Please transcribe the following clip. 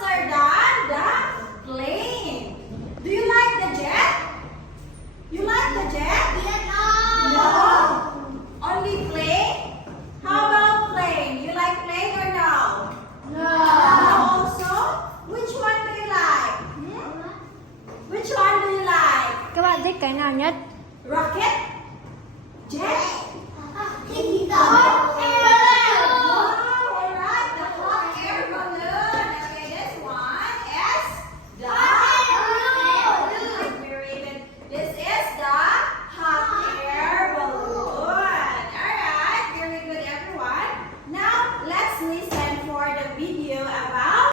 faster than the plane. Do you like the jet? You like the jet? No. Only plane? How about plane? You like plane or no? No. Also, which one do you like? Which one do you like? Các bạn thích cái nào nhất? Rocket? Jet?